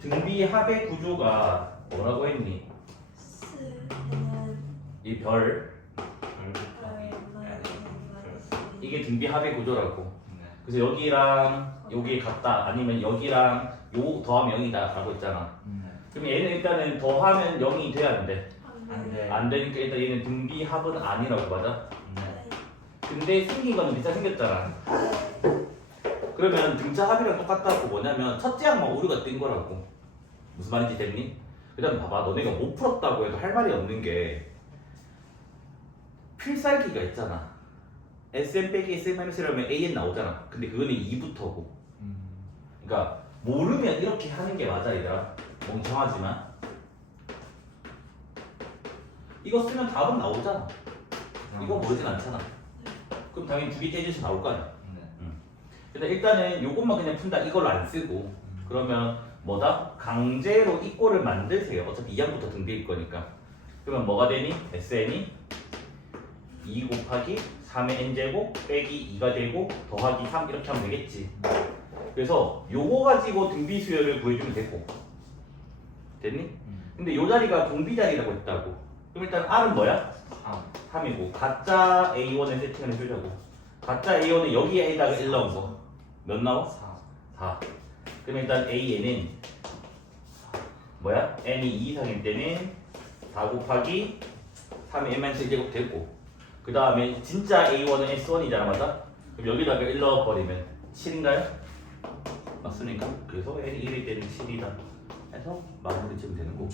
등비 합의 구조가 뭐라고 했니? 이 별 이게 등비 합의 구조라고. 그래서 여기랑 여기 같다 아니면 여기랑 요 더하면 0이다 라고 했잖아. 그럼 얘는 일단은 더하면 0이 돼야 안 돼? 안 되니까 일단 얘는 등비 합은 아니라고. 맞아? 근데 생긴 거는 비슷하게 생겼잖아. 그러면 등차 합이랑 똑같다고 뭐냐면 첫째 항만 오류가 뜬 거라고. 무슨 말인지 됐니? 그 다음 봐봐. 너네가 못 풀었다고 해도 할 말이 없는 게 필살기가 있잖아. SM 빼기 SM-1이라면 AN 나오잖아. 근데 그거는 2부터고. 그러니까 모르면 이렇게 하는 게 맞아 얘들아. 멍청하지만 이거 쓰면 답은 나오잖아. 이거 모르진 않잖아. 그럼 당연히 두 개 떼져서 나올 거 아니야. 근데 일단은 요것만 그냥 푼다 이걸 안 쓰고 그러면 뭐다? 강제로 이 꼴을 만드세요. 어차피 2항부터 등비일 거니까. 그러면 뭐가 되니? SN이 2 곱하기 3의 n제곱 빼기 2가 되고 더하기 3 이렇게 하면 되겠지. 그래서 요거 가지고 등비 수열을 구해주면 되고. 됐니? 근데 요 자리가 공비 자리라고 했다고. 그럼 일단 R은 뭐야? 3이고 가짜 A1을 세팅을 해주자고. 가짜 A1은 여기에 A다가 1 넣은 거 몇 나와? 4. 그럼 일단 AN은 뭐야? n이 2 이상일 때는 4 곱하기 3의 n-1제곱 되고 그 다음에 진짜 A1은 S1이잖아. 맞아? 그럼 여기다가 1 넣어버리면 7인가요? 맞습니까? 그래서 n이 1일 때는 7이다 해서 마무리 지으면 되는 거고.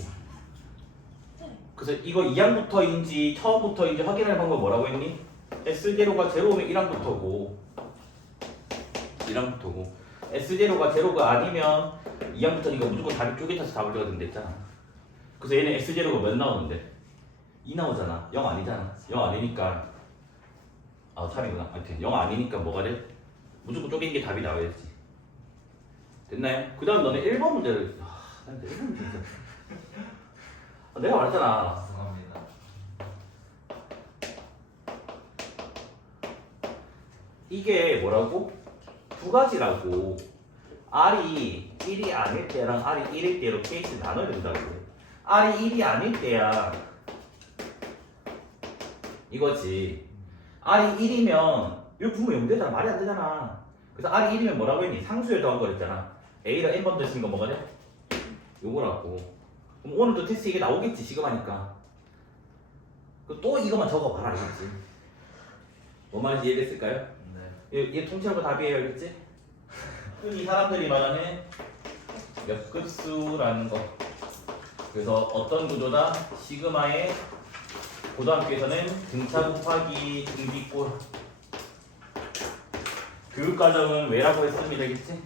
그래서 이거 2항부터인지 처음부터인지 확인할 방법 뭐라고 했니? S0가 0오면 1항부터고 1항부터고 S0가 0가 아니면 2항부터니까 무조건 답이 쪼개져서 답을 줘야 된다 했잖아. 그래서 얘는 S0가 몇 나오는데? 2 나오잖아. 0 아니잖아. 0 아니니까 3이구나. 하여튼 0 아니니까 뭐가 돼? 무조건 쪼갠 게 답이 나와야지. 됐나요? 그 다음 너네 1번 문제를 나한테 1번 문제 내가 말했잖아. 죄송합니다. 이게 뭐라고? 두 가지라고. R이 1이 아닐 때랑 R이 1일 때로 케이스 나눠야 된다고. R이 1이 아닐 때야 이거지. R이 1이면 여기 보면 0되잖아. 말이 안 되잖아. 그래서 R이 1이면 뭐라고 했니? 상수에 더한 거랬잖아. A를 n번 더했으니까 뭐가 돼? 요거라고. 그럼 오늘 또 테스트 이게 나오겠지 지금 하니까. 또 이것만 적어봐라 알겠지? 뭔 말인지 이해됐을까요? 얘 통째로 답이에요 알겠지? 흔히 사람들이 말하는 몇 급수라는 거. 그래서 어떤 구조다? 시그마의 고등학교에서는 등차 곱하기 등비꼴 교육과정은 왜라고 했습니다 알겠지?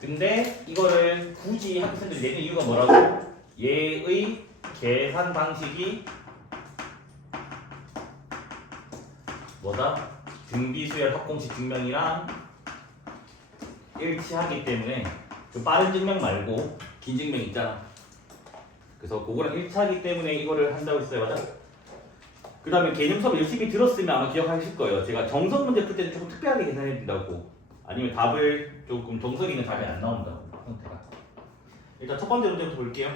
근데 이거를 굳이 학생들이 내는 이유가 뭐라고? 얘의 계산 방식이 뭐다? 등비수열 합공식 증명이랑 일치하기 때문에 그 빠른 증명 말고 긴 증명 있잖아. 그래서 그거랑 일치하기 때문에 이거를 한다고 했어요. 맞아? 그 다음에 개념 수업 열심히 들었으면 아마 기억하실 거예요. 제가 정석 문제 풀 때는 조금 특별하게 계산해야 된다고. 아니면 답을 조금 정석 있는 답이 안 나온다고. 형태가. 일단 첫 번째 문제부터 볼게요.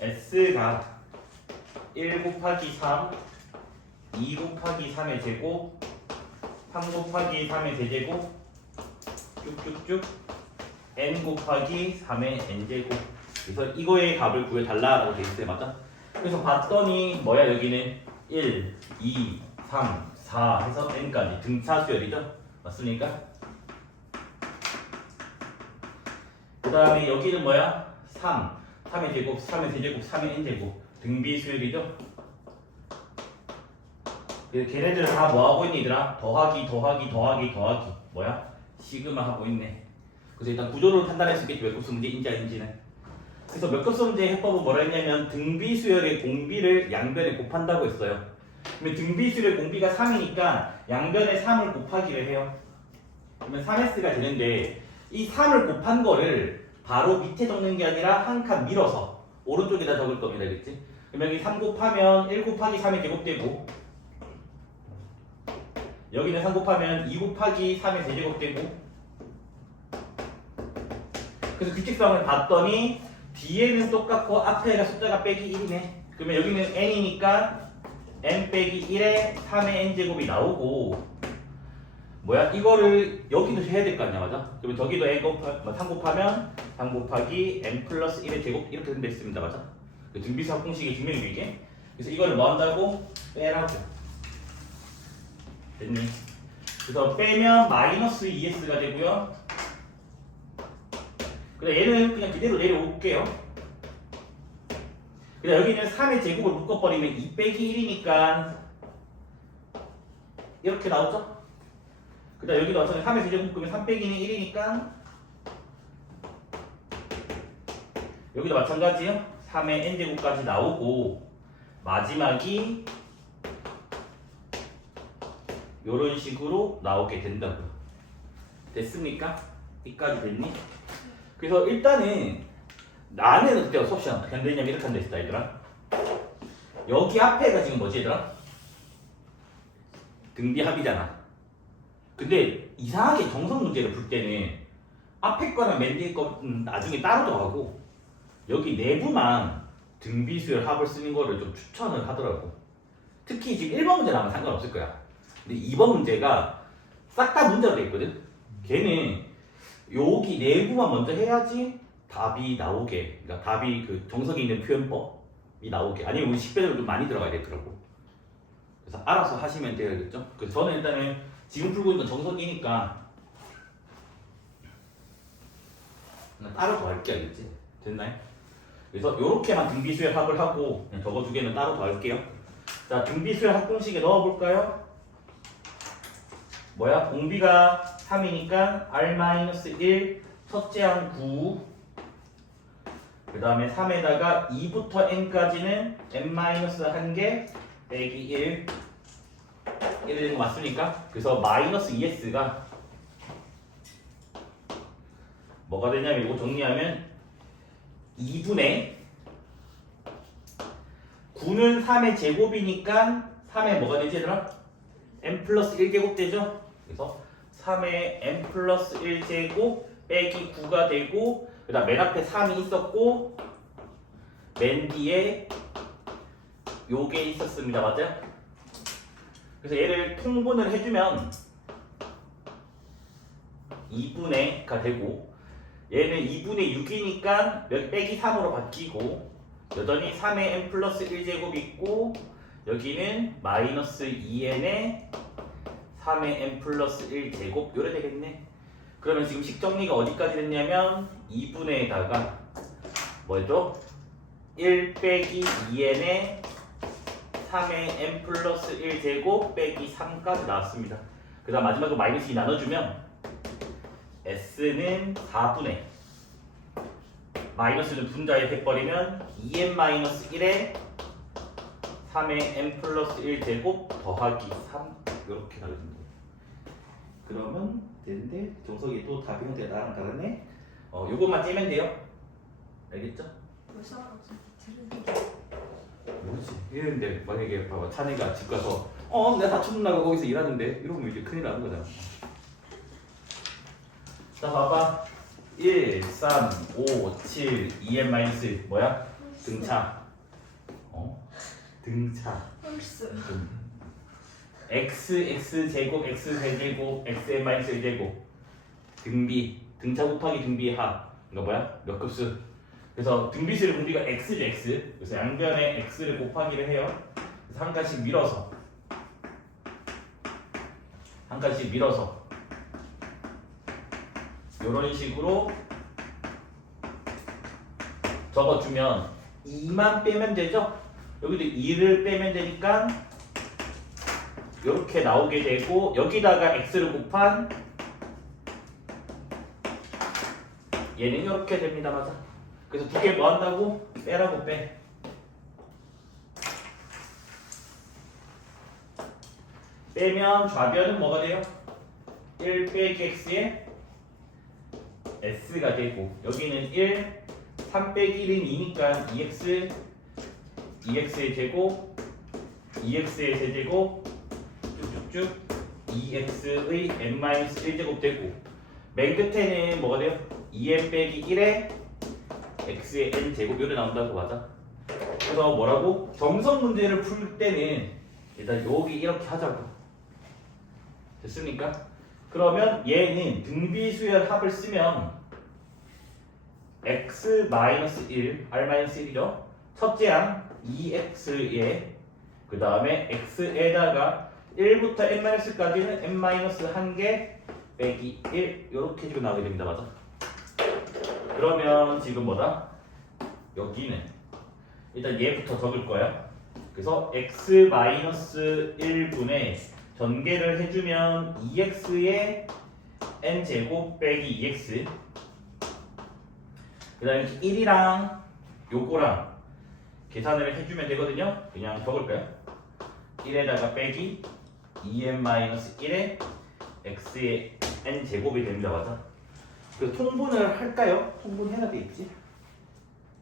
S가 1 곱하기 3 2 곱하기 3의 제곱 3 곱하기 3의 세제곱 쭉쭉쭉 n 곱하기 3의 n제곱. 그래서 이거의 값을 구해달라라고 돼 있어요. 맞죠? 그래서 봤더니 뭐야 여기는 1, 2, 3, 4 해서 n까지 등차 수열이죠? 맞습니까? 그 다음에 여기는 뭐야? 3, 3의 제곱, 3의 세제곱, 3의 n제곱 등비 수열이죠? 걔네들은 다 뭐하고 있니 얘들아? 더하기 뭐야? 시그마 하고 있네. 그래서 일단 구조를 판단할 수 있겠지. 몇 급수 문제인지 아닌지는. 그래서 몇 급수 문제 해법은 뭐라 했냐면 등비 수열의 공비를 양변에 곱한다고 했어요. 그러면 등비 수열의 공비가 3이니까 양변에 3을 곱하기를 해요. 그러면 3S가 되는데 이 3을 곱한 거를 바로 밑에 적는 게 아니라 한 칸 밀어서 오른쪽에다 적을 겁니다. 그랬지? 그러면 여기 3 곱하면 1 곱하기 3의 제곱되고 여기는 3 곱하면 2 곱하기 3의 세제곱되고 그래서 규칙성을 봤더니 뒤에는 똑같고 앞에가 숫자가 빼기 1이네. 그러면 여기는 n이니까 n 빼기 1에 3의 n제곱이 나오고 뭐야? 이거를 여기도 해야 될 거 아니야, 맞아? 그러면 저기도 n 곱하, 3 곱하면 3 곱하기 n 플러스 1의 제곱 이렇게 된다 했습니다, 맞아? 그 등비사 공식의 증명이죠, 이게. 그래서 이거를 뭐 한다고? 빼라고. 됐니? 그래서 빼면 마이너스 2s가 되고요. 그다음 얘는 그냥 그대로 내려올게요. 그다음 여기는 3의 제곱을 묶어버리면 2 빼기 1이니까 이렇게 나오죠? 그다음 여기도 어차피 3의 제곱 묶으면 3 빼기는 1이니까 여기도 마찬가지요. 3의 n제곱까지 나오고 마지막이 요런 식으로 나오게 된다고요. 됐습니까? 이까지 됐니? 그래서 일단은 나는 그때 수업 시간 어떻게 한다냐면 이렇게 한다 했다 얘들아. 여기 앞에가 지금 뭐지 얘들아? 등비합이잖아. 근데 이상하게 정석 문제를 풀 때는 앞에 거랑 맨 뒤에 거 나중에 따로도 하고 여기 내부만 등비수열 합을 쓰는 거를 좀 추천을 하더라고. 특히 지금 1번 문제 나오면 상관없을 거야. 근데 2번 문제가 싹 다 문제로 돼 있거든. 걔는 여기 내부만 먼저 해야지 답이 나오게, 그러니까 답이 그 정석에 있는 표현법이 나오게. 아니면 우리 식별을 좀 많이 들어가야 되더라고. 그래서 알아서 하시면 되겠죠. 그래서 저는 일단은 지금 풀고 있는 정석이니까 따로 더 할게, 알겠지? 됐나요? 그래서 요렇게만 등비수열 합을 하고 저거 두 개는 따로 더 할게요. 자, 등비수열 합 공식에 넣어볼까요? 뭐야? 공비가 3이니까 r-1 첫째 항 9, 그 다음에 3에다가 2부터 n까지는 n-1개 빼기 1 이렇게 되는 거 맞습니까? 그래서 마이너스 2s가 뭐가 되냐면 이거 정리하면 2분의 9는 3의 제곱이니까 3의 뭐가 되지 얘들아? n 플러스 1제곱 되죠? 그래서 3의 n 플러스 1제곱 빼기 9가 되고 그 다음 맨 앞에 3이 있었고 맨 뒤에 요게 있었습니다. 맞아요? 그래서 얘를 통분을 해주면 2분의가 되고 얘는 2분의 6이니까 여기 빼기 3으로 바뀌고 여전히 3의 n 플러스 1제곱 있고 여기는 마이너스 2n에 3의 n 플러스 1제곱 요래 되겠네. 그러면 지금 식정리가 어디까지 됐냐면 2분에다가 뭐죠? 1 빼기 2n에 3의 n 플러스 1제곱 빼기 3까지 나왔습니다. 그 다음 마지막으로 마이너스 2 나눠주면 s는 4분의 마이너스는 분자에 해버리면 2n-1에 3의 n 플러스 1제곱 더하기 3 이렇게 나와줍니다. 그러면 되는데 정석이 또 답이 형태가 나랑 다르네. 요것만 째면 돼요. 알겠죠? 벌써 모르지. 이랬는데 만약에 봐봐 찬이가 집 가서 내가 다쳐나가 거기서 일하는데 이러면 이제 큰일 나는 거잖아. 자 봐봐 1, 3, 5, 7, 2n- 뭐야? 등차. 등차. 홀수. x, x제곱, x제곱, xn-1제곱 등비, 등차 곱하기 등비의 합. 그러니까 뭐야? 몇 급수? 그래서 등비수의 공비가 x죠, x. 그래서 양변에 x를 곱하기를 해요. 그래서 한 칸씩 밀어서 이런 식으로 적어주면 2만 빼면 되죠? 여기도 2를 빼면 되니까 이렇게 나오게 되고 여기다가 x를 곱한 얘는 이렇게 됩니다. 맞아? 그래서 두 개 뭐 한다고? 빼라고 빼. 빼면 좌변은 뭐가 돼요? 1 빼기 x에 s가 되고 여기는 1, 3 빼기 1은 2니까 2x, 2x의 제곱, 2x의 세제곱 쭉쭉쭉 2x의 n-1제곱 되고 맨 끝에는 뭐가 돼요? 2n 빼기 1에 x의 n 제곱 이렇게 나온다고 맞아. 그래서 뭐라고? 정석 문제를 풀 때는 일단 여기 이렇게 하자고. 됐습니까? 그러면 얘는 등비수열 합을 쓰면 x-1, r-1이죠. 첫째 항 2x에 그 다음에 x에다가 1부터 n-까지는 n-1개 빼기 1 이렇게 지금 나오게 됩니다. 맞아? 그러면 지금 뭐다? 여기는 일단 얘부터 적을 거야. 그래서 x-1분의 전개를 해주면 2x의 n제곱 빼기 2x 그 다음에 1이랑 요거랑 계산을 해주면 되거든요. 그냥 적을까요? 1에다가 빼기 2n-1에 x의 n제곱이 됩니다. 맞아? 그 통분을 할까요? 통분해야 되겠지.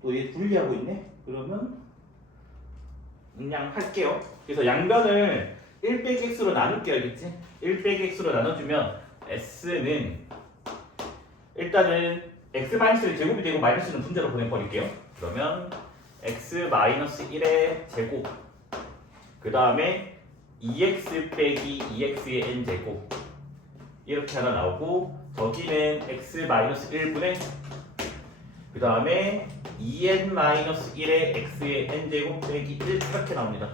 또 얘 분리하고 있네. 그러면 그냥 할게요. 그래서 양변을 1 빼기 x로 나눌게요. 알겠지? 1 빼기 x로 나눠주면 s는 일단은 x-의 제곱이 되고 마이너스는 분자로 보내버릴게요. 그러면 x-1의 제곱 그 다음에 2x 빼기 2x의 n제곱 이렇게 하나 나오고 저기는 x-1분의 그 다음에 2n-1의 x의 n제곱 빼기 1 이렇게 나옵니다.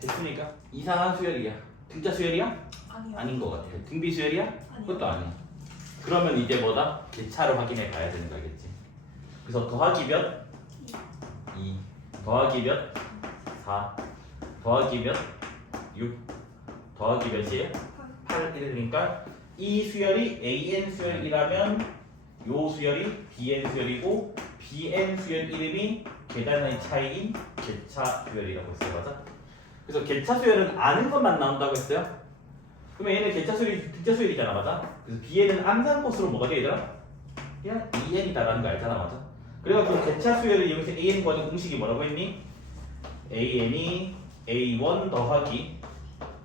됐습니까? 이상한 수열이야. 등자 수열이야? 아니요. 아닌 것 같아. 등비 수열이야? 아니요. 그것도 아니야. 그러면 이제 뭐다? 개차를 확인해 봐야 되는 거겠지. 그래서 더하기 몇? 2 더하기 몇? 4 더하기 몇? 6 더하기 몇이에요? 8 이러니까 이 수열이 AN 수열이라면 요 수열이 BN 수열이고 BN 수열 이름이 계단의 차이인 개차 수열이라고 했어요. 맞아? 그래서 개차 수열은 아는 것만 나온다고 했어요. 그러면 얘는 개차 수열이 등차 수열이잖아. 맞아? 그래서 BN은 암산것으로 뭐가 돼 얘들아? 그냥 EN이다라는 거 알잖아. 맞아? 그래가지고 개차 수열을 여기서 AN 구하는 공식이 뭐라고 했니? AN이 A1 더하기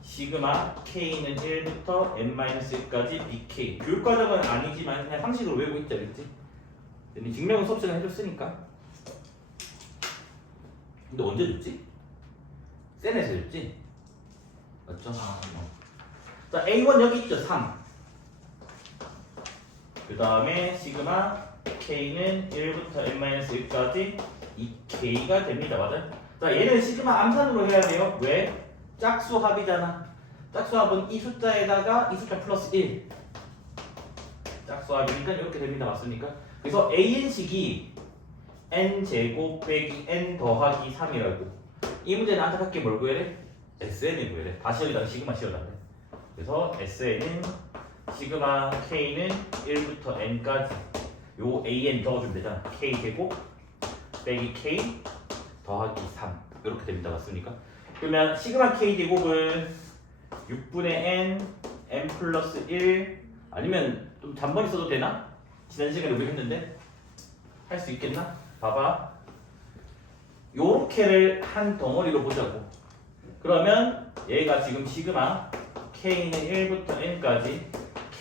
시그마 K는 1부터 n-1까지 BK. 교육과정은 아니지만 그냥 상식으로 외우고 있자. 그랬지? 근데 증명은 수업 시간에 해줬으니까. 근데 언제 줬지? 센에서 줬지? 맞죠? 자, A1 여기 있죠. 3. 그 다음에 시그마 K는 1부터 n-1까지 2K가 됩니다. 맞아요? 자, 얘는 시그마 암산으로 해야 돼요. 왜? 짝수합이잖아. 짝수합은 이 숫자에다가 이 숫자 플러스 1. 짝수합이니까 이렇게 됩니다. 맞습니까? 그래서 AN식이 n제곱 빼기 n 더하기 3이라고. 이 문제는 안타깝게 뭘 구해야 돼? SN을 구해야 돼. 다시 여기다가 시그마 씌워달래. 그래서 SN은 시그마 K는 1부터 n까지 요 AN 적어주면 되잖아. K제곱 빼기 K 더하기 3 이렇게 됩니다. 맞습니까? 그러면 시그마 K 제곱은 6분의 n 플러스 1 아니면 좀 잔머리 써도 되나? 지난 시간에 우리 했는데 할 수 있겠나? 봐봐. 요렇게를 한 덩어리로 보자고. 그러면 얘가 지금 시그마 K는 1부터 n까지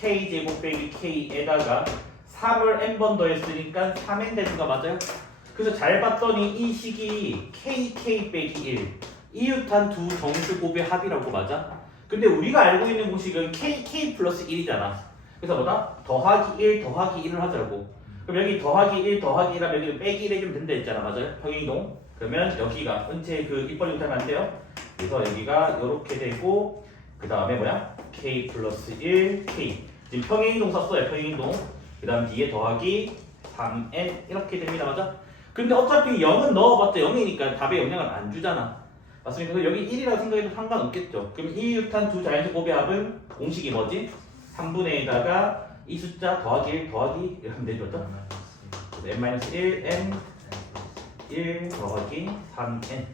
K제곱 빼기 K에다가 3을 n번 더했으니까 3n 대수가 맞아요? 그래서 잘 봤더니 이 식이 KK 빼기 1 이웃한 두 정수곱의 합이라고 맞아? 근데 우리가 알고 있는 공식은 KK 플러스 1이잖아. 그래서 뭐다? 더하기 1 더하기 1을 하자고. 그럼 여기 더하기 1 더하기 1하면 여기 빼기 1 해주면 된다 했잖아. 맞아요? 평행이동. 그러면 여기가 은채 그 입벌 못하면 안 돼요? 그래서 여기가 이렇게 되고 그 다음에 뭐야? K 플러스 1 K 지금 평행이동 썼어요. 평행이동. 그 다음 뒤에 더하기 3n 이렇게 됩니다. 맞아? 근데 어차피 0은 넣어봤자 0이니까 답에 영향을 안 주잖아. 맞습니까? 그래서 여기 1이라고 생각해도 상관없겠죠. 그럼 이 유탄 두 자연수 곱의 합은 공식이 뭐지? 3분의 1에다가 이 숫자 더하기 1 더하기 이렇게 하면 되죠. n-1 n 1 더하기 3n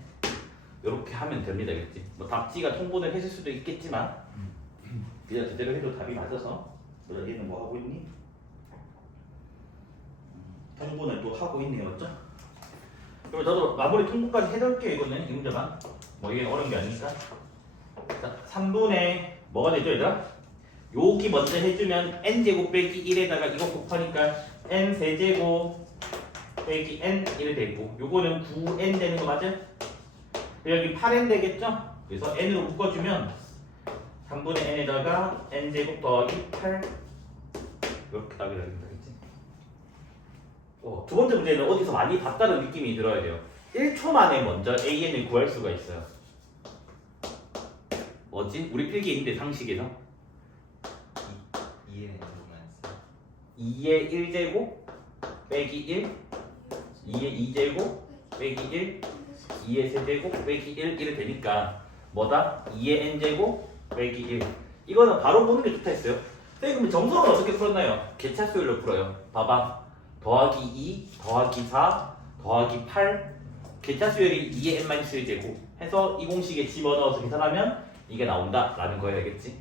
이렇게 하면 됩니다. 그치? 뭐 답지가 통분을 했을 수도 있겠지만 그냥 제대로 해도 답이 맞아서 너희는 뭐 하고 있니? 통분을 또 하고 있네요. 맞죠? 그럼 저도 마무리 통분까지 해둘게요. 이거는 이 문제만 뭐 이게 어려운 게 아니니까. 자, 3분의 뭐가 되죠 얘들아? 여기 먼저 해주면 n제곱 빼기 1에다가 이거 곱하니까 n 세제곱 빼기 n 1이 되고 요거는 9n 되는 거 맞아요? 여기 8n 되겠죠? 그래서 n으로 묶어주면 3분의 n에다가 n제곱 더하기 8 이렇게 답이 되겠지? 두 번째 문제는 어디서 많이 봤다는 느낌이 들어야 돼요. 1초 만에 먼저 an을 구할 수가 있어요. 뭐지? 우리 필기에 있는데 상식에서 2의 1제곱 빼기 1 2의 2제곱 빼기 1 2의 세제곱 빼기 1 이렇게 되니까 뭐다? 2의 n제곱 빼기 1 이거는 바로 보는 게 좋다 했어요. 선생님 그럼 정석은 어떻게 풀었나요? 개차수열로 풀어요. 봐봐 더하기 2 더하기 4 더하기 8 개차수열이 2의 n-1제곱 해서 이 공식에 집어넣어서 계산하면 이게 나온다 라는 거예요. 알겠지?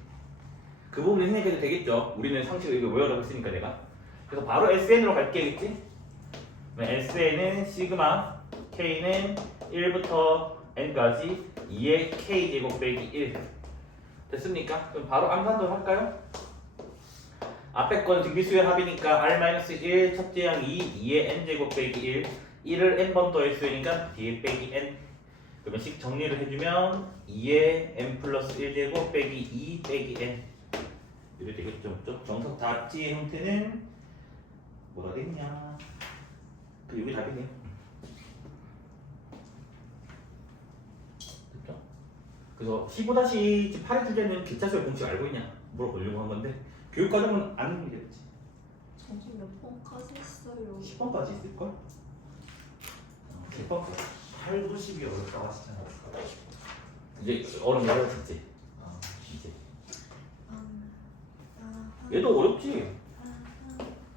그 부분을 생각해도 되겠죠? 우리는 상식을 이거 외우라고 했으니까 내가 그래서 바로 SN으로 갈게. 겠지? SN은 시그마 K는 1부터 N까지 2의 K제곱 빼기 1 됐습니까? 그럼 바로 암산도 할까요? 앞에 거는 등비수열 합이니까 R-1 첫째 양 2의 N제곱 빼기 1 1을 N번 더했으니까 뒤에 빼기 N 그러면 식 정리를 해주면 2의 N 플러스 1제곱 빼기 2 빼기 N 이렇게 되겠죠. 정석 답지의 형태는 뭐가 됐냐? 그 여기 답이네요. 됐죠? 그래서 15-8의 주제는 개차수열 공식 알고 있냐? 물어보려고 한 건데 교육과정은 아는 게 됐지. 저기 몇 번까지 했어요? 10번까지 있을걸? 10번까지 8, 90이 어렵다고 하시잖아요. 이제 어려운 거 알았지? 아, 이제 얘도 어렵지?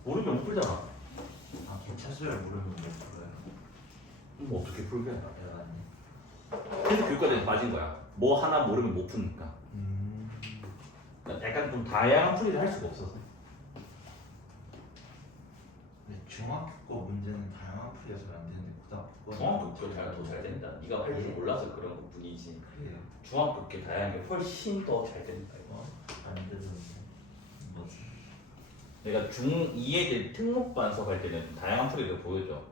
모르면 못 풀잖아. 아 개차수열 모르면 못 풀어요. 뭐 어떻게 풀게? 대단히. 그래서 교육과정에 빠진 거야. 뭐 하나 모르면 못 푸니까. 그러니까 약간 좀 다양한 풀이를 할 수가 없어서. 근데 중학교 거 문제는 다양한 풀이가 잘 안 되는데 고등학교 거 중학교 게 더잘 된다. 네가 할 줄 몰라서 그런 것 뿐이지. 그래요. 중학교 게 다양한 게 훨씬 더 잘 된다. 이거. 안 되는데 뭐지? 내가 중2 애들 특목 반석 할 때는 다양한 풀이를 보여줘.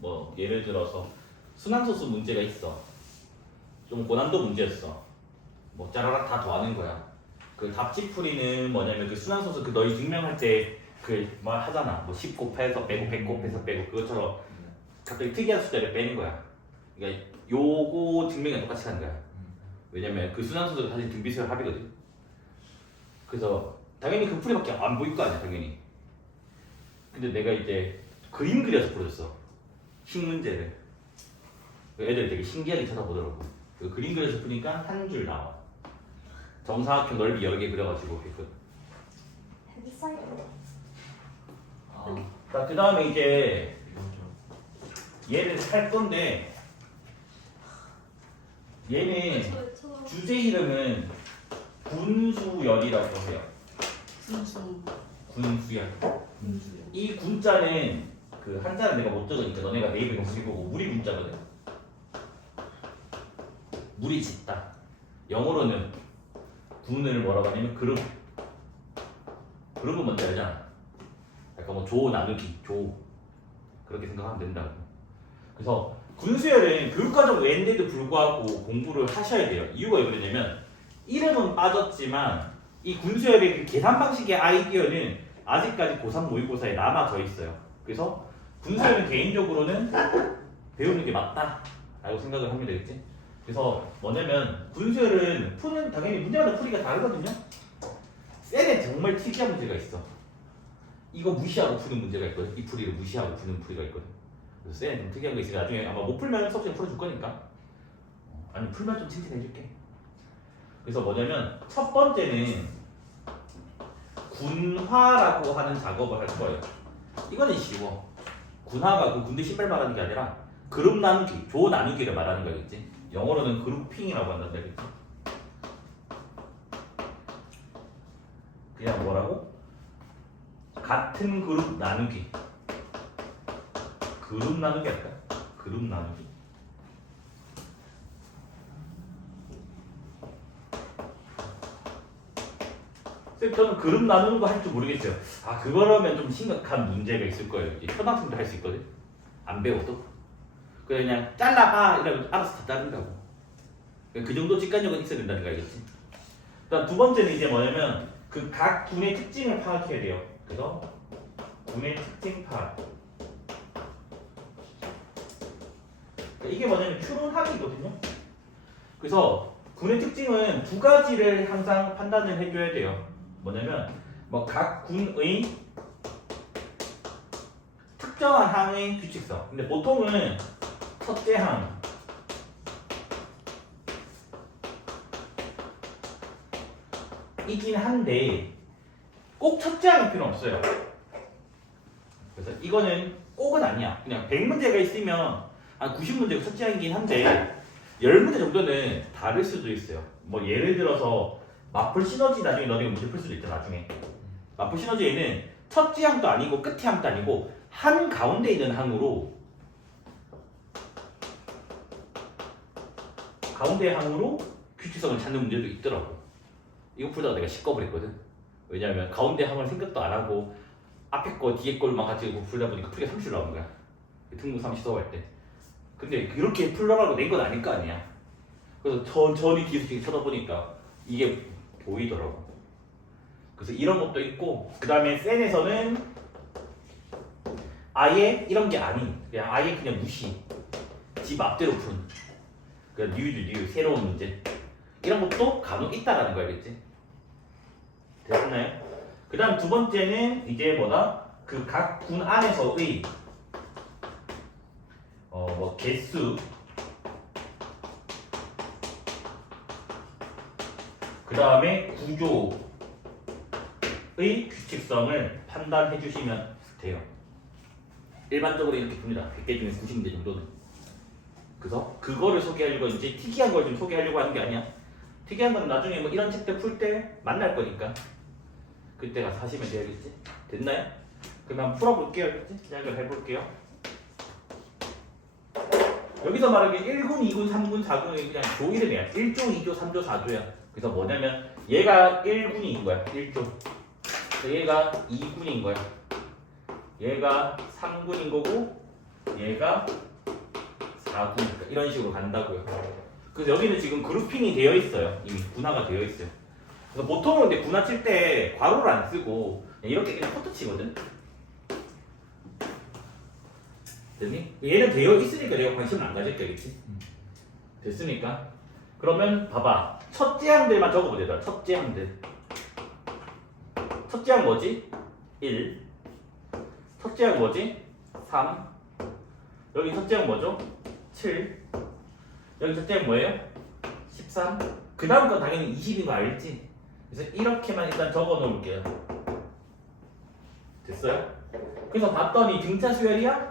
뭐 예를 들어서 순환소수 문제가 있어. 좀 고난도 문제였어. 뭐 짜라락 다 더하는 거야. 그 답지풀이는 뭐냐면 그 순환소수 그 너희 증명할 때 그 뭐 하잖아. 뭐 10 곱해서 빼고 100 곱해서 빼고 그것처럼 갑자기 특이한 숫자를 빼는 거야. 그러니까 요거 증명이 똑같이 하는 거야. 왜냐면 그 순환소수가 사실 등비수열 합이거든. 그래서 당연히 그 풀이밖에 안 보일 거 아니야 당연히. 근데 내가 이제 그림 그려서 풀어줬어. 식 문제를. 애들 되게 신기하게 쳐다보더라고. 그 그림 그려서 푸니까 한 줄 나와. 정사각형 넓이 여러 개 그려가지고 했거든. 자, 그 다음에 이제 이건 좀 얘를 할 건데 얘는 주제 이름은 군수열이라고 해요. 군수열. 이 군자는 그 한자는 내가 못 적으니까 너네가 네이버에 검색해보고 물이 군자거든. 물이 짙다. 영어로는 군을 뭐라고 하냐면 그룹. 그룹은 뭔지 알잖아. 약간 뭐 조 나누기, 조 그렇게 생각하면 된다고. 그래서 군수열은 교육과정 외인데도 불구하고 공부를 하셔야 돼요. 이유가 왜 그러냐면 이름은 빠졌지만 이 군수열의 그 계산 방식의 아이디어는 아직까지 고3 모의고사에 남아져 있어요. 그래서 군수열은 개인적으로는 배우는 게 맞다라고 생각을 하면 되겠지. 그래서 뭐냐면 군수열은 푸는 당연히 문제마다 풀이가 다르거든요. 셀에 정말 특이한 문제가 있어. 이거 무시하고 푸는 문제가 있거든. 이 풀이를 무시하고 푸는 풀이가 있거든. 그래서 셀에 좀 특이한 게 있으니까 나중에 아마 못 풀면 수업시간에 풀어줄 거니까. 아니 풀면 좀 칭찬해줄게. 그래서 뭐냐면 첫 번째는 군화라고 하는 작업을 할 거예요. 이거는 쉬워. 군화가 그 군대 신발 말하는 게 아니라 그룹 나누기, 조 나누기를 말하는 거겠지. 영어로는 그룹핑이라고 한단다, 그치? 그냥 뭐라고? 같은 그룹 나누기. 그룹 나누기 할까? 그룹 나누기. 쌤 저는 그룹 나누는 거 할 줄 모르겠어요. 아 그거라면 좀 심각한 문제가 있을 거예요. 이제 초등학생도 할 수 있거든. 안 배워도. 그냥 잘라봐 이러면 알아서 다 자른다고. 그 정도 직관력은 있어야 된다는 거 알겠지? 그다음 두 번째는 이제 뭐냐면 그 각 군의 특징을 파악해야 돼요. 그래서 군의 특징 파악. 이게 뭐냐면 추론하기거든요. 그래서 군의 특징은 두 가지를 항상 판단을 해줘야 돼요. 뭐냐면 뭐 각 군의 특정한 항의 규칙성. 근데 보통은 첫째 항, 이긴 한데 꼭 첫째 항일 필요는 없어요. 그래서 이거는 꼭은 아니야. 그냥 100문제가 있으면 한 90문제가 첫째 항이긴 한데 10문제 정도는 다를 수도 있어요. 뭐 예를 들어서 마플 시너지 나중에 너네가 문제 풀 수도 있죠. 나중에 마플 시너지에는 첫째 항도 아니고 끝에 항도 아니고 한 가운데 있는 항으로 가운데 항으로 규칙성을 찾는 문제도 있더라고. 이거 풀다가 내가 시겁을 했거든. 왜냐하면 가운데 항을 생각도 안 하고 앞에 거 뒤에 걸만 가지고 풀다 보니까 풀이가 30 나오는 거야. 등급 30 수업할 때. 근데 그렇게 풀러라고 낸 건 아닐 거 아니야. 그래서 천천히 뒤에서 쳐다보니까 이게 보이더라고. 그래서 이런 것도 있고, 그 다음에 센에서는 아예 이런 게 아닌, 그냥 아예 그냥 무시, 지 맘대로 푼, 그냥 뉴 새로운 문제 이런 것도 간혹 있다라는 거 알겠지? 됐나요? 그 다음 두 번째는 이제 뭐다? 그 각 군 안에서의 뭐 개수, 그 다음에 구조의 규칙성을 판단해 주시면 돼요. 일반적으로 이렇게 봅니다. 100개 중에 90문제 정도는. 그래서 그거를 소개하려고 이제 특이한 걸 좀 소개하려고 하는 게 아니야. 특이한 건 나중에 뭐 이런 책들 풀 때 만날 거니까 그때 가서 하시면 되겠지? 됐나요? 그럼 풀어볼게요. 시작을 해볼게요. 여기서 말하는 게 1군, 2군, 3군, 4군이 그냥 조 이름이야. 1조, 2조, 3조, 4조야. 그래서 뭐냐면 얘가 1군인 거야. 1조. 얘가 2군인 거야. 얘가 3군인 거고 얘가 4군이니까 이런 식으로 간다고요. 그래서 여기는 지금 그룹핑이 되어 있어요. 이미 분화가 되어 있어요. 그래서 보통은 근데 분화 칠 때 괄호를 안 쓰고 이렇게 그냥 커트 치거든. 됐니? 얘는 되어 있으니까 내가 관심을 안 가질 거겠지. 됐으니까. 그러면 봐봐. 첫째 항들만 적어보자. 첫째 항들. 첫째 항 뭐지? 1. 첫째 항 뭐지? 3. 여기 첫째 항 뭐죠? 7. 여기 첫째 항 뭐예요? 13. 그 다음 건 당연히 20인 거 알지? 그래서 이렇게만 일단 적어 놓을게요. 됐어요? 그래서 봤더니 등차 수열이야?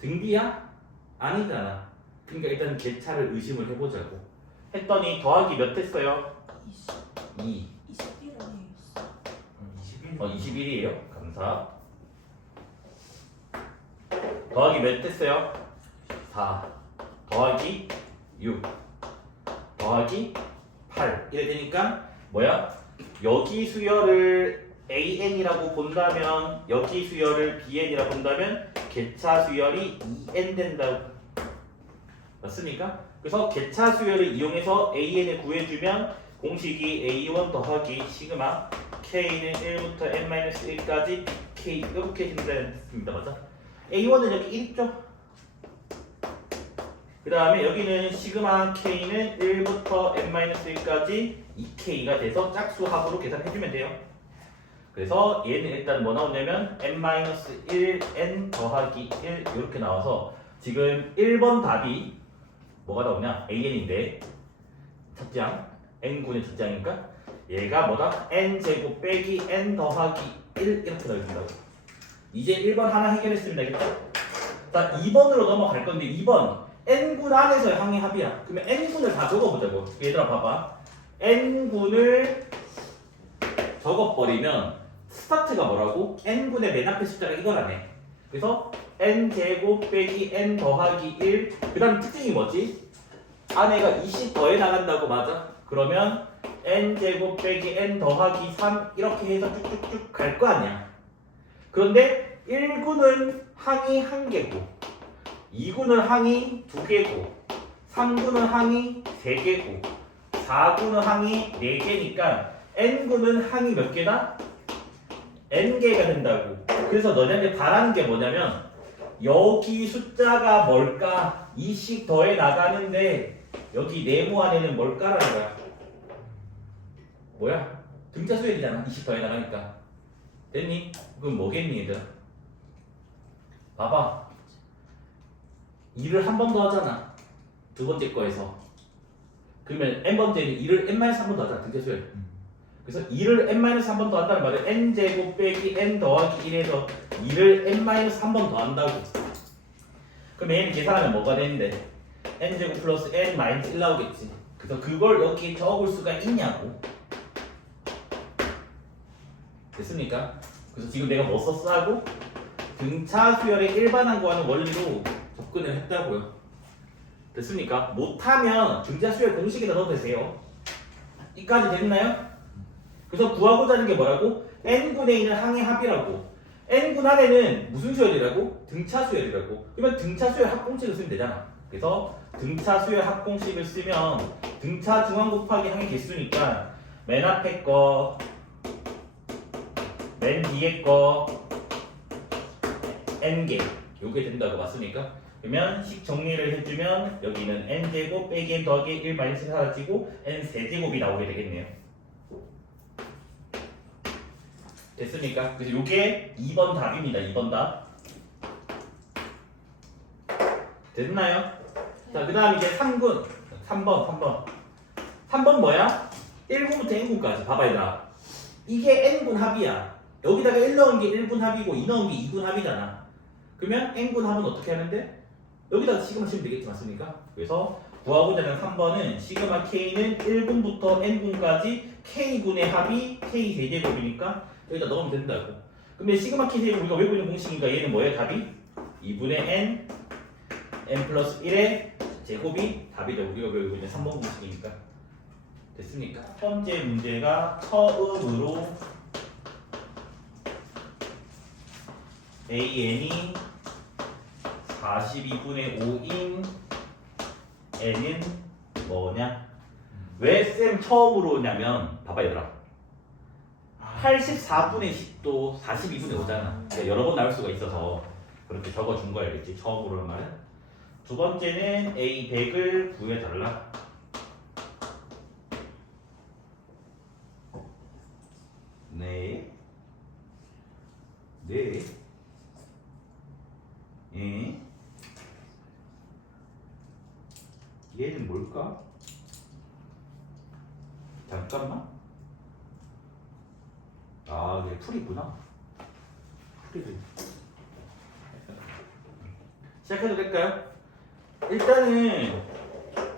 등비야? 아니잖아. 그러니까 일단 개차를 의심을 해보자고. 했더니 더하기 몇 했어요? 2. 21 아니에요? 21. 21이에요. 감사. 더하기 몇 했어요? 4. 더하기 6. 더하기 8. 이래 되니까 뭐야? 여기 수열을 AN이라고 본다면 여기 수열을 BN이라고 본다면 개차 수열이 2N 된다고. 맞습니까? 그래서 개차 수열을 이용해서 AN을 구해주면 공식이 A1 더하기 시그마 K는 1부터 N-1까지 K 이렇게 진행됐습니다. 맞아? A1은 여기 1 있죠? 그 다음에 여기는 시그마 K는 1부터 N-1까지 2K가 돼서 짝수 합으로 계산해주면 돼요. 그래서 얘는 일단 뭐 나오냐면 N-1 N 더하기 1 이렇게 나와서 지금 1번 답이 뭐가 나오냐? AN인데 첫째 항 N군의 첫째 항이니까 얘가 뭐다? N제곱 빼기 N 더하기 1 이렇게 나와있습니다. 이제 1번 하나 해결했습니다. 알겠죠? 자 2번으로 넘어갈 건데 2번 N군 안에서의 항의 합이야. 그러면 N군을 다 적어보자고. 얘들아 봐봐. N군을 적어버리면 스타트가 뭐라고? N군의 맨 앞에 숫자가 이거라네. 그래서 N제곱 빼기 N 더하기 1. 그 다음 특징이 뭐지? 안에가 20 더해 나간다고. 맞아? 그러면 n제곱 빼기 n 더하기 3 이렇게 해서 쭉쭉쭉 갈 거 아니야. 그런데 1구는 항이 1개고 2구는 항이 2개고 3구는 항이 3개고 4구는 항이 4개니까 n구는 항이 몇 개다? n개가 된다고. 그래서 너네한테 바라는 게 뭐냐면 여기 숫자가 뭘까? 2씩 더해 나가는데 여기 네모 안에는 뭘까라는 거야. 뭐야? 등차 수열이잖아. 2씩 더해 나가니까. 됐니? 그럼 뭐겠니 얘들아? 봐봐. 2를 한 번 더 하잖아. 두 번째 거에서. 그러면 n번째는 2를 n-1번 더 하잖아. 등차 수열. 그래서 2를 n-1번 더 한다는 말은 n제곱 빼기 n 더하기 1에서 2를 n-1번 더 한다고. 그럼 얘는 계산하면 뭐가 되는데? n제곱 플러스 n-1 나오겠지. 그래서 그걸 여기에 적을 수가 있냐고. 됐습니까? 그래서 지금 내가 뭐 썼어 하고? 등차 수열의 일반항 구하는 원리로 접근을 했다고요. 됐습니까? 못하면 등차 수열 공식에다 넣어도 되세요. 이까지 됐나요? 그래서 구하고자 하는 게 뭐라고? n분의 1은 항의 합이라고. n분 안에는 무슨 수열이라고? 등차 수열이라고. 그러면 등차 수열 합공식을 쓰면 되잖아. 그래서 등차 수열 합공식을 쓰면 등차 중앙 곱하기 항의 개수니까 맨 앞에 거, 맨 뒤에 거 n개 요게 된다고 맞습니까? 그러면 식 정리를 해주면 여기는 n제곱 빼기 n 더하기 1 마이너스 사라지고 n 세제곱이 나오게 되겠네요. 됐습니까? 그래서 요게 2번 답입니다. 2번 답. 됐나요? 자, 그 다음 이제 3군. 3번 뭐야? 1군부터 n군까지. 봐봐, 얘들아. 이게 n군 합이야. 여기다가 1 넣은 게 1군 합이고 2 넣은 게 2군 합이잖아. 그러면 n군 합은 어떻게 하는데? 여기다가 시그마 치면 되겠지, 맞습니까? 그래서 구하고자 하는 3번은 시그마 k는 1군부터 n군까지 k군의 합이 k 세제곱이니까 여기다 넣으면 된다고. 근데 시그마 k 세제곱 우리가 외우고 있는 공식이니까 얘는 뭐예요? 답이? 2분의 n 플러스 1의 제곱이 답이다. 우리가 외우고 있는 3번 공식이니까. 됐습니까? 첫 번째 문제가 처음으로 an이 42분의 5인 n은 뭐냐? 왜 쌤 처음으로냐면 봐봐 얘들아 84분의 10도 42분의 5잖아. 그러니까 여러 번 나올 수가 있어서 그렇게 적어준 거야. 알겠지? 처음으로는 말은. 두 번째는 a 100을 구해달라. 네. 네. 예. 얘는 뭘까? 잠깐만. 아, 이게 풀이구나. 풀이를. 시작해도 될까요? 일단은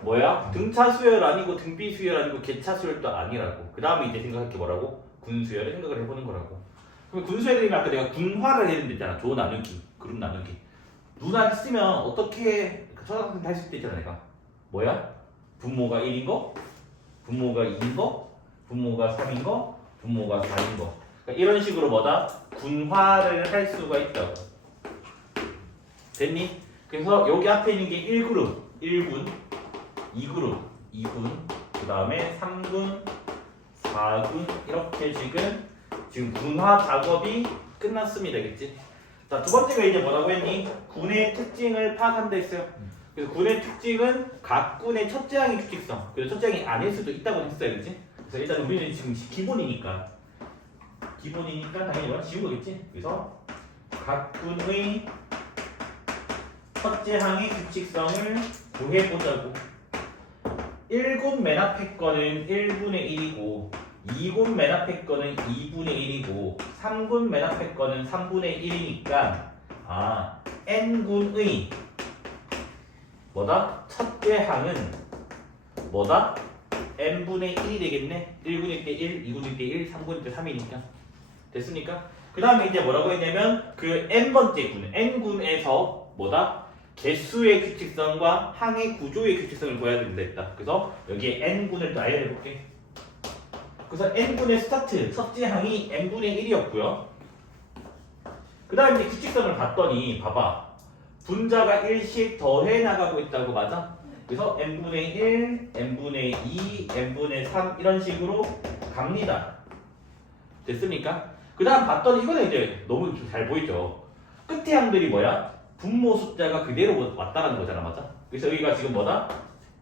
뭐야? 등차 수열 아니고 등비 수열 아니고 개차 수열도 아니라고. 그 다음에 이제 생각할 게 뭐라고? 군 수열을 생각을 해보는 거라고. 그럼 군 수열이면 아까 내가 군화를 했는데 있잖아. 조 나누기, 그룹 나누기. 눈안 쓰면 어떻게 초등학생 할 수도 있잖아. 내가 뭐야? 분모가 1인 거, 분모가 2인 거, 분모가 3인 거, 분모가 4인 거. 그러니까 이런 식으로 뭐다? 군화를 할 수가 있다고. 됐니? 그래서 여기 앞에 있는 게 1그룹, 1군, 2그룹, 2군, 그 다음에 3군, 4군 이렇게 지금 군화 작업이 끝났습니다. 겠지? 자, 두 번째가 이제 뭐라고 했니? 군의 특징을 파악한다 했어요. 그래서 군의 특징은 각 군의 첫째 항의 규칙성. 그래서 첫째 항이 아닐 수도 있다고 했어요. 그치? 그래서 일단 우리는 지금 기본이니까 당연히 뭐야? 지운 거겠지? 그래서 각 군의 첫째 항의 규칙성을 구해보자고. 1군 맨 앞에 거는 1분의 1이고 2군 맨 앞에 거는 2분의 1이고 3군 맨 앞에 거는 3분의 1이니까 n군의 뭐다? 첫째 항은 뭐다? n분의 1이 되겠네. 1군일 때 1, 2군일 때 1, 3군일 때 3이니까. 됐습니까? 그 다음에 이제 뭐라고 했냐면 그 n번째 군, n군에서 뭐다? 개수의 규칙성과 항의 구조의 규칙성을 구해야 된다 했다. 그래서 여기에 n군을 또 알려볼게. 그래서 n분의 스타트 첫째 항이 n분의 1이었고요. 그 다음에 이제 규칙성을 봤더니 봐봐. 분자가 1씩 더해 나가고 있다고 맞아? 그래서 n분의 1, n분의 2, n분의 3 이런 식으로 갑니다. 됐습니까? 그 다음 봤더니 이거는 이제 너무 잘 보이죠? 끝에 항들이 뭐야? 분모 숫자가 그대로 왔다라는 거잖아, 맞아? 그래서 여기가 지금 뭐다?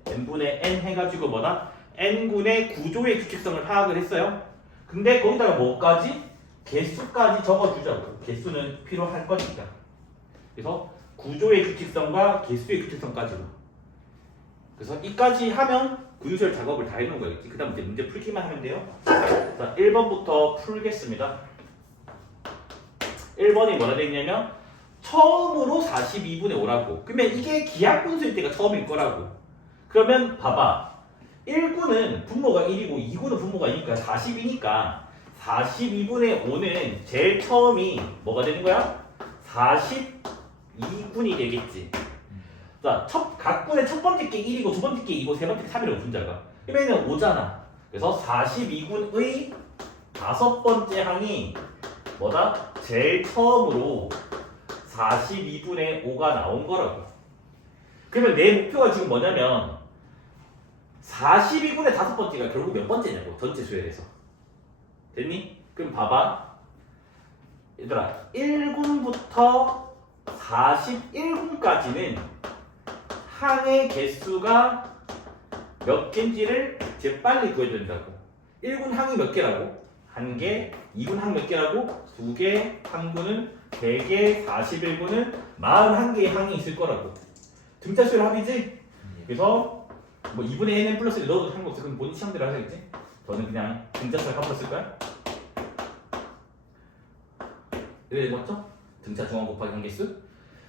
n분의 n 해가지고 뭐다? n군의 구조의 규칙성을 파악을 했어요. 근데 거기다가 뭐까지? 개수까지 적어주자고. 개수는 필요할 거니까. 그래서 구조의 규칙성과 개수의 규칙성까지로. 그래서 이까지 하면 구유설 작업을 다 해놓은 거겠지. 그 다음 이제 문제 풀기만 하면 돼요. 자, 1번부터 풀겠습니다. 1번이 뭐라 돼 있냐면 처음으로 42분의 5라고. 그러면 이게 기하분수일 때가 처음일 거라고. 그러면 봐봐. 1구는 분모가 1이고 2구는 분모가 2니까 40이니까 42분의 5는 제일 처음이 뭐가 되는 거야? 42군이 되겠지. 자, 각 군의 첫 번째 게 1이고 두 번째 게 2고 세 번째 게 3이라고 분자가. 그러면 5잖아. 그래서 42군의 다섯 번째 항이 뭐다? 제일 처음으로 42분의 5가 나온 거라고. 그러면 내 목표가 지금 뭐냐면 42분의 다섯 번째가 결국 몇 번째냐고. 전체 수열에서. 됐니? 그럼 봐봐. 얘들아 1군부터 41군까지는 항의 개수가 몇 개인지를 제일 빨리 구해야 된다고. 1군 항이 몇 개라고? 1개, 2군 항 몇 개라고? 2개, 3군은 3개, 41군은 41개의 항이 있을 거라고. 등차 수열 합이지? 그래서 뭐 2분의 n 플러스 1 넣어도 상관없어. 그럼 본인 시험대로 하셔야겠지? 저는 그냥 등차 수열 합으로 쓸 거야. 이래 맞죠? 등차 중앙 곱하기 한개수.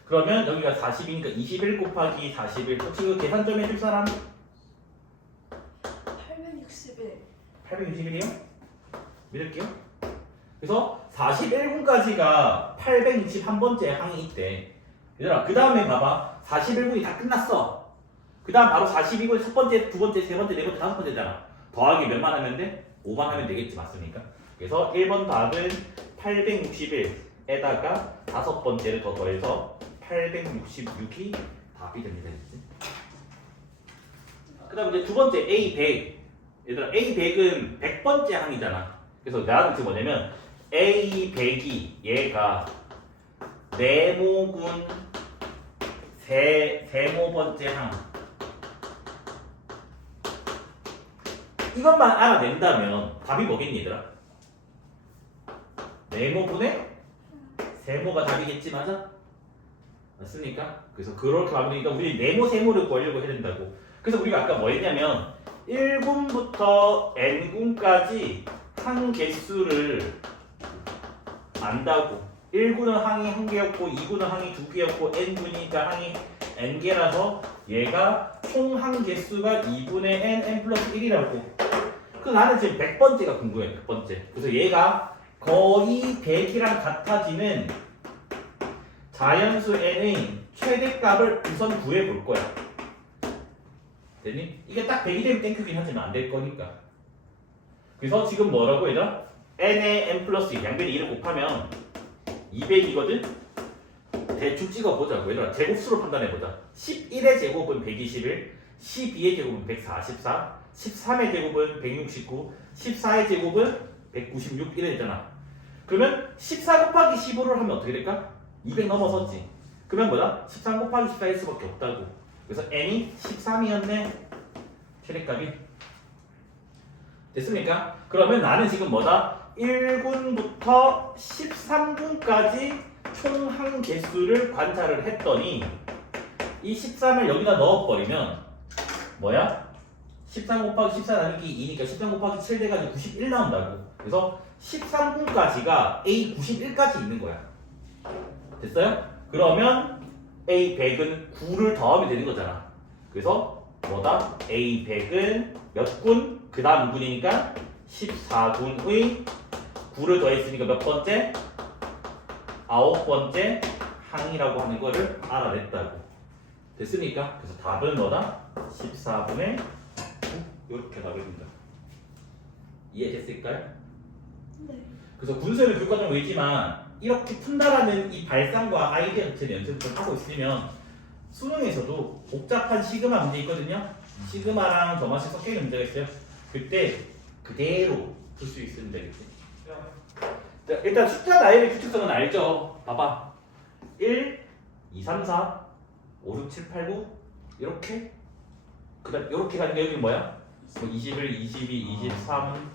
그러면 여기가 40이니까 21 곱하기 41. 혹시 이거 계산 좀 해줄 사람? 861. 861이요? 믿을게요. 그래서 41군까지가 861번째 항이 있대. 얘들아 그 다음에 봐봐. 41군이 다 끝났어. 그 다음 바로 42군 첫 번째, 두 번째, 세 번째, 네 번째, 다섯 번째잖아. 더하기 몇만 하면 돼? 5만 하면 되겠지. 맞습니까? 그래서 1번 답은 861에다가 다섯 번째를 더 더해서 866이 답이 됩니다. 그 다음 이제 두 번째 A100. 얘들아 A100은 100번째 항이잖아. 그래서 나는 지금 뭐냐면 A100이 얘가 네모군 세모번째 항. 이것만 알아낸다면 답이 뭐겠니 얘들아? 네모분의 세모가 답이겠지 맞아? 맞습니까? 그래서 그렇게 가보니까 우리 네모 세모를 구하려고 해야 된다고. 그래서 우리가 아까 뭐 했냐면 1군부터 n군까지 항 개수를 안다고. 1군은 항이 1개였고 2군은 항이 2개였고 n군이니까 항이 n개라서 얘가 총 항 개수가 2분의 n 플러스 1이라고. 그래서 나는 지금 100번째가 궁금해. 100번째. 그래서 얘가 거의 100이랑 같아지는 자연수 n의 최대값을 우선 구해볼 거야. 됐니? 이게 딱 100이 되면 땡큐긴 하지만 안 될 거니까. 그래서 지금 뭐라고 얘들아? n의 n 플러스 1 양변에 2를 곱하면 200이거든? 대충 찍어보자고. 얘들아 제곱수로 판단해보자. 11의 제곱은 121, 12의 제곱은 144, 13의 제곱은 169, 14의 제곱은 196 이래 되잖아. 그러면 14 곱하기 15를 하면 어떻게 될까? 200 넘어섰지. 그러면 뭐다? 13 곱하기 14일 수밖에 없다고. 그래서 n이 13이었네. 최대값이. 됐습니까? 그러면 나는 지금 뭐다? 1군부터 13군까지 총 항 개수를 관찰을 했더니 이 13을 여기다 넣어버리면 뭐야? 13 곱하기 14 나누기 2니까 13 곱하기 7 돼가지고 91 나온다고. 그래서 13군까지가 A91까지 있는 거야. 됐어요? 그러면 A100은 9를 더하면 되는 거잖아. 그래서 뭐다? A100은 몇 군? 그 다음 군이니까 14군의 9를 더했으니까 몇 번째? 9번째 항이라고 하는 거를 알아냈다고. 됐습니까? 그래서 답은 뭐다? 14분의 9 이렇게 답을 줍니다. 이해됐을까요? 네. 그래서 군수는 교과정 외지만 이렇게 푼다라는 이 발상과 아이디어 자체를 연습을 좀 하고 있으면 수능에서도 복잡한 시그마 문제 있거든요. 시그마랑 점화식 섞여 있는 문제가 있어요. 그때 그대로 풀 수 있으면 되겠지. 자, 일단 숫자 나열의 규칙성은 알죠? 봐봐. 1, 2, 3, 4, 5, 6, 7, 8, 9 이렇게 그다음 이렇게 가는 게 여기 뭐야? 뭐 21, 22, 23,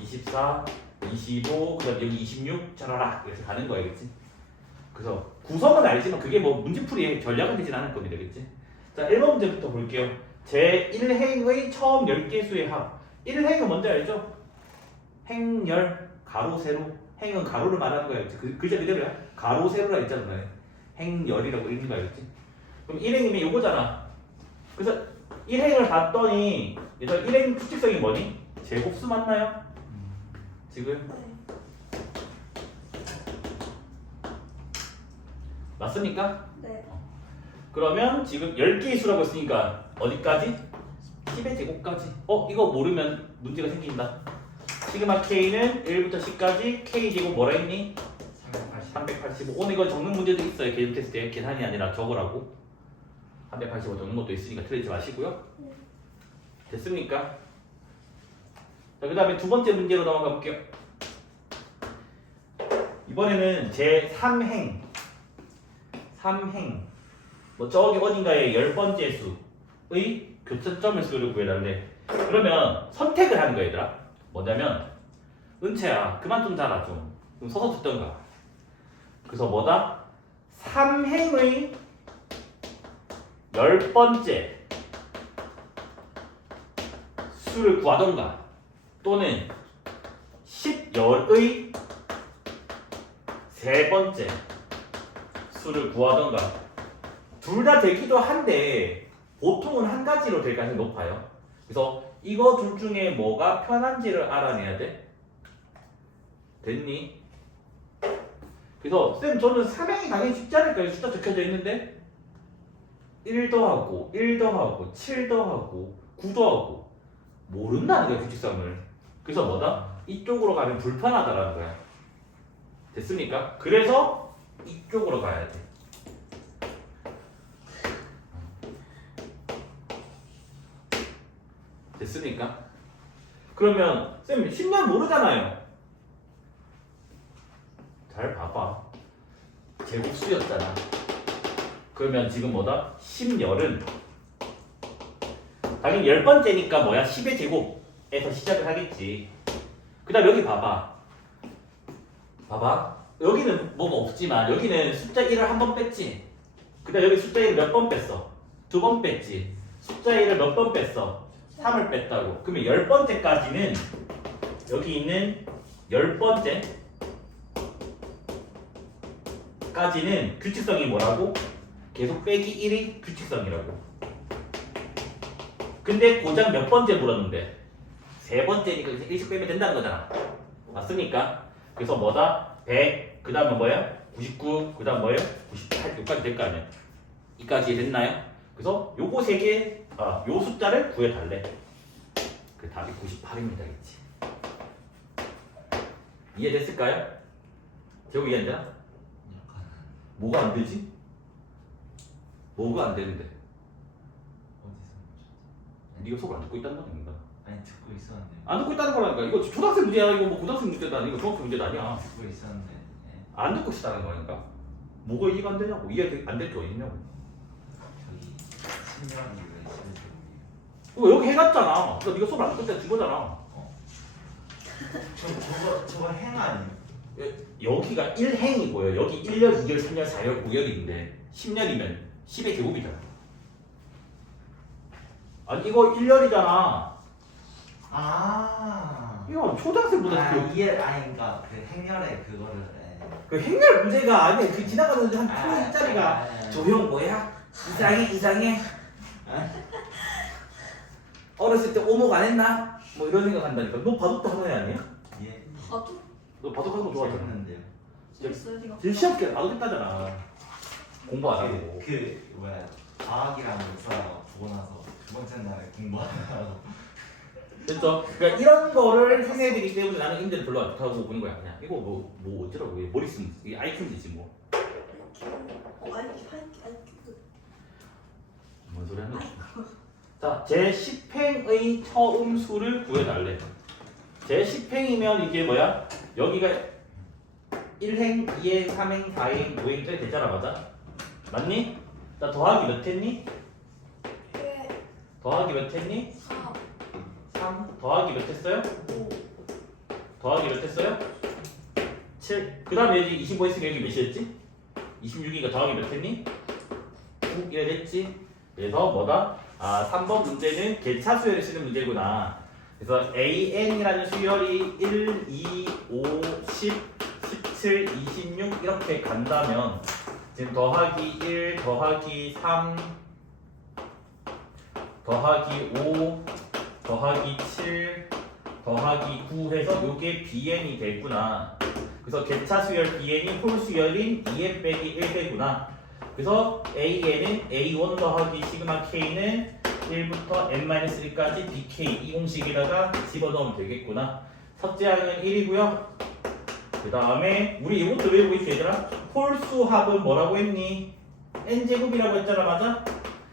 24, 25, 그다음 여기 26 짜라라 이렇게 가는 거야, 그렇지? 그래서 구성은 알지만 그게 뭐 문제풀이에 전략은 되진 않을 겁니다, 그렇지? 자, 1번 문제부터 볼게요. 제 1행의 처음 10개 수의 합. 1행은 뭔지 알죠? 행열, 가로, 세로. 행은 가로를 말하는 거야, 그렇지? 그 글자 그대로야. 가로, 세로라 했잖아. 행열이라고 읽는 거야, 그렇지? 그럼 1행이면 이거잖아. 그래서 1행을 봤더니 얘들 1행 특징성이 뭐니? 제곱수 맞나요? 지금 네. 맞습니까? 네. 그러면 지금 10개의 수라고 했으니까 어디까지? 10의 제곱까지. 이거 모르면 문제가 생긴다. 시그마 K는 1부터 10까지 K 제곱 뭐라 했니? 385. 오늘 이거 적는 문제도 있어요. 계산 테스트에 계산이 아니라 적으라고. 385 적는 것도 있으니까 틀리지 마시고요. 네. 됐습니까? 자, 그 다음에 두 번째 문제로 넘어가 볼게요. 이번에는 제 3행. 3행. 뭐 저기 어딘가에 10번째 수의 교차점의 수를 구해달래. 그러면 선택을 하는 거야, 얘들아. 뭐냐면 은채야 그만 좀 자라 좀. 그럼 서서 듣던가. 그래서 뭐다? 3행의 10번째 수를 구하던가 또는 10열의 3번째 수를 구하던가 둘 다 되기도 한데 보통은 한 가지로 될 가능성이 높아요. 그래서 이거 둘 중에 뭐가 편한지를 알아내야 돼. 됐니? 그래서 쌤 저는 3행이 당연히 쉽지 않을까요? 숫자 적혀져 있는데 1 더하고 1 더하고 7 더하고 9 더하고 모른다는 거야, 규칙성을. 그래서 뭐다? 이쪽으로 가면 불편하다라는 거야. 됐습니까? 그래서 이쪽으로 가야 돼. 됐습니까? 그러면 쌤 10년 모르잖아요. 잘 봐봐. 제곱수였잖아. 그러면 지금 뭐다? 10열은 당연히 10번째니까 뭐야? 10의 제곱에서 시작을 하겠지. 그 다음 여기 봐봐. 봐봐. 여기는 뭐가 없지만 여기는 숫자 1을 한 번 뺐지. 그 다음 여기 숫자 1을 몇 번 뺐어? 2번 뺐지. 숫자 1을 몇 번 뺐어? 3을 뺐다고. 그러면 10번째까지는 여기 있는 10번째 까지는 규칙성이 뭐라고? 계속 빼기 1이 규칙성이라고. 근데 고작 몇 번째 물었는데? 3번째니까 이제 1씩 빼면 된다는 거잖아. 맞습니까? 그래서 뭐다? 100, 그 다음은 뭐야? 99, 그 다음 뭐예요? 98, 여기까지 될 거 아니야. 이까지 됐나요? 그래서 요거 3개, 요 숫자를 구해달래. 그 답이 98입니다. 그치? 이해됐을까요? 제곱 이해 안 되나? 약간 뭐가 안 되지? 뭐가 안 되는데? 어디서 네가 수업을 안 듣고 있다는 건 아닌가? 아니 듣고 있었는데 안 듣고 있다는 거라니까. 이거 초등학생 문제야. 이거 뭐 고등학생 문제도 아니고 중학생 문제도 아니야. 듣고 있었는데 네. 안 듣고 있다는 거니까. 뭐가 이해가 안 되냐고. 이해 안 될 게 어딨냐고. 저기 10년 이후에 11개월이에요. 여기 해갔잖아. 그러니까 네가 수업을 안 듣고 있다 준 거잖아. 저거 행 아니에요? 여기가 1행이고요. 여기 1년, 2년, 3년, 4년, 5년인데 10년이면 10의 제곱이잖아. 아니 이거 1년이잖아. 아 이거 초등학생보다 이해 아니 그러니까 그 행렬에 그거를 그 행렬 문제가 아니야. 그 지나가는데 한 프로 일자리가 조형 뭐야? 이상해. 어렸을 때 오목 안 했나? 뭐 이런 생각 한다니까. 너 바둑도 하는 애 아니야? 예 아주 너 바둑 하는 거 좋아하잖아. 재밌는데요. 재밌어요, 제가. 지금 시험 때 바둑 했다잖아. 공부 안 하고. 그 뭐야 과학이랑 역사 보고 나서 두 번째 날에 공부하느라고 됐죠? 그러니까 이런 거를 해내야 되기 때문에 나는 인대를 별로 안 좋다고 보는 거야. 그냥 이거 뭐 어쩌라고 머리 쓰면 이게 IQ인지 뭐. 뭔 소리 하는 거야? 자, 제 10행의 처음수를 구해달래. 제 10행이면 이게 뭐야? 여기가 1행, 2행, 3행, 4행, 5행 짜리 되잖아, 맞아? 맞니? 자, 더하기 몇 했니? 더하기 몇 했니? 3. 더하기 몇 했어요? 더하기 몇 했어요? 7. 그 다음에 여기 25 했으니까 여기 몇이었지? 26이니까 더하기 몇 했니? 9 이래 됐지? 그래서 뭐다? 3번 문제는 개차 수열을 쓰는 문제구나. 그래서 AN이라는 수열이 1, 2, 5, 10, 17, 26 이렇게 간다면 지금 더하기 1, 더하기 3, 더하기 5, 더하기 7, 더하기 9 해서 요게 BN이 되구나. 그래서 개차 수열 BN이 홀 수열인 2n 빼기 1 되구나. 그래서 AN은 A1 더하기 시그마 K는 1부터 n-1까지 BK 이 공식에다가 집어넣으면 되겠구나. 첫째 항은 1이고요. 그 다음에 우리 이것도 외우고 있어 얘들아. 홀수 합은 뭐라고 했니? n제곱이라고 했잖아, 맞아?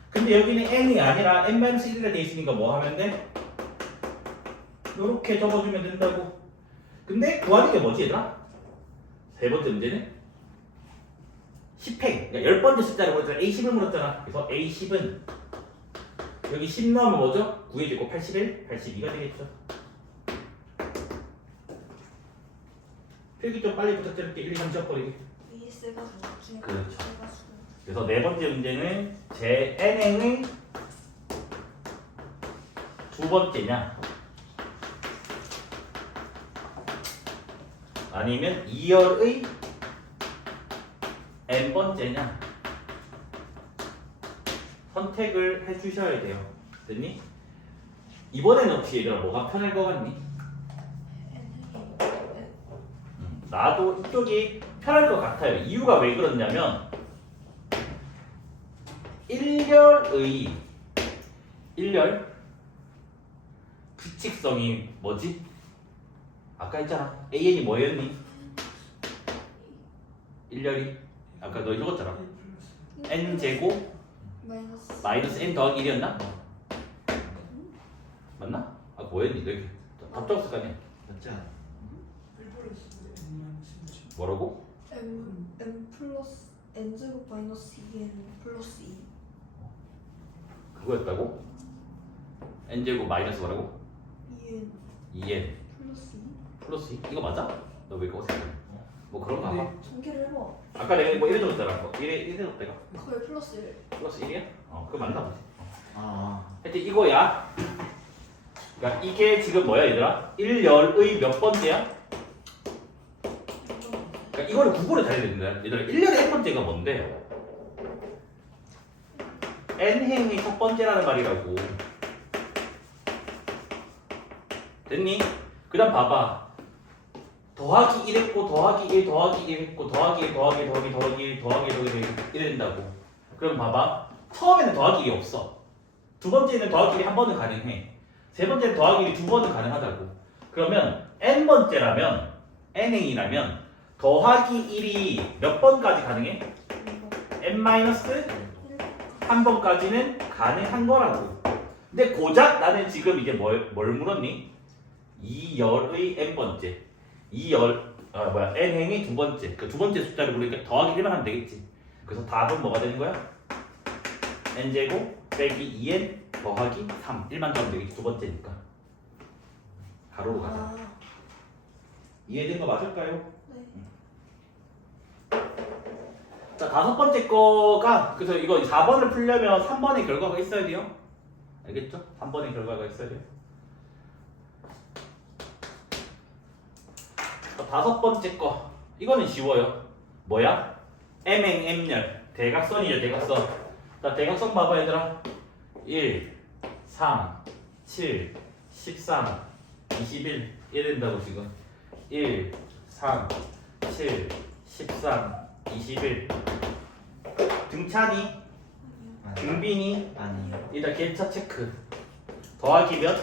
근데 여기는 n이 아니라 n-1가 돼 있으니까 뭐 하면 돼? 요렇게 적어주면 된다고. 근데 구하는 게 뭐지 얘들아? 세 번째 문제는 10행, 그러니까 10번째 숫자를 물었잖아. A10을 물었잖아. 그래서 A10은 여기 10 넣으면 뭐죠? 9에 제곱 81, 82가 되겠죠. 필기 좀 빨리 부탁드릴게. 1, 2, 3 지워버리기. 그렇죠. 그래서 네 번째 문제는 제 n행의 두 번째냐 아니면 2열의 n번째냐 선택을 해주셔야 돼요. 됐니? 이번에는 혹시 얘들아 뭐가 편할 것 같니? 나도 이쪽이 편할 것 같아요. 이유가 왜 그렇냐면 1열의 1열 규칙성이 뭐지? 아까 했잖아. AN이 뭐였니? 1열이 아까 너 적었잖아. n제곱 마이너스 n 더하기 1이었나? 맞나? 아 뭐였니? 너 이렇게 답 적었을 거 아니야? 맞지 않아? 뭐라고? m 플러스 n 제곱 마이너스 2n 플러스 2. 그거였다고? n제곱 마이너스 뭐라고? 2n 2n 플러스 2. 플러스 2? 이거 맞아? 너 왜 그거 생각해? 뭐 그런가 봐. 전개를 해봐. 아까 내가 뭐 1해 줬잖아. 뭐 1해 줬다 이거. 거의 플러스 1. 플러스 1이야? 그거 맞나 보지. 아, 하여튼 이거야. 그러니까 이게 지금 뭐야 얘들아? 1열의 몇 번째야? 그러니까 이거를 구분을 잘 해야 된다. 얘들아 1열의 n 번째가 뭔데? n행의 첫 번째라는 말이라고. 됐니? 그 다음 봐봐. 더하기 1 했고 더하기 1 더하기 1 했고 더하기 1 더하기 1 더하기 1 더하기 1 더하기 1 더하기 1 이래 된다고. 그럼 봐봐. 처음에는 더하기 1이 없어. 두 번째는 더하기 1이 한 번은 가능해. 세 번째는 더하기 1이 두 번은 가능하다고. 그러면 n번째라면 n행이라면 더하기 1이 몇 번까지 가능해? n-한 번까지는 가능한 거라고. 근데 고작 나는 지금 이제 뭘 물었니? 2열의 n번째 n행의 두 번째 그 두 번째 숫자를 부르니까 더하기 1만 하면 되겠지. 그래서 답은 뭐가 되는 거야? n제곱 빼기 2n 더하기 3 1만 더하면 되겠지. 두 번째니까 가로로 가자. 이해된 거 맞을까요? 네. 자, 다섯 번째 거가 그래서 이거 4번을 풀려면 3번의 결과가 있어야 돼요. 알겠죠? 3번의 결과가 있어야 돼요. 자, 다섯 번째 거 이거는 쉬워요. 뭐야? m행 m열 대각선이죠. 대각선. 자, 대각선 봐봐 얘들아. 1, 3, 7, 13, 21 이래 된다고 지금. 1, 3, 7, 13, 21 등차니? 등비니? 아니요. 일단 개차 체크. 더하기 몇?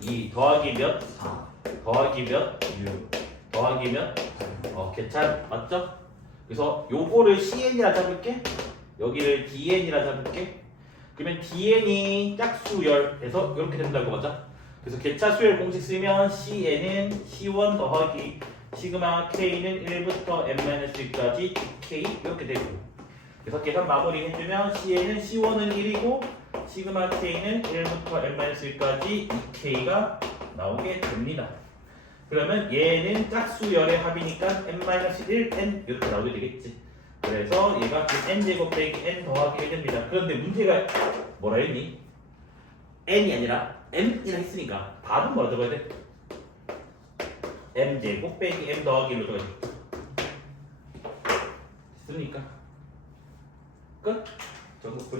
2 더하기 몇? 4 더하기 몇? 6 더하기 몇? 계산 맞죠? 그래서 요거를 CN이라 잡을게. 여기를 DN이라 잡을게. 그러면 DN이 짝수열 해서 이렇게 된다고 맞죠? 그래서 개차수열 공식 쓰면 CN은 C1 더하기 시그마 K는 1부터 n-1까지 K 이렇게 되고, 그래서 계산 마무리 해주면 CN은 C1은 1이고 시그마 K는 1부터 n-1까지 2K가 나오게 됩니다. 그러면 얘는 짝수열의 합이니까 n-1, n 이렇게 나오게 되겠지. 그래서 얘가 n제곱 빼기 n 더하기 1 됩니다. 그런데 문제가 뭐라 했니? n이 아니라 m이라 했으니까 답은 뭐라 적어야 돼? m제곱 빼기 m 더하기 1로 적어야 돼. 됐습니까? 끝? 정답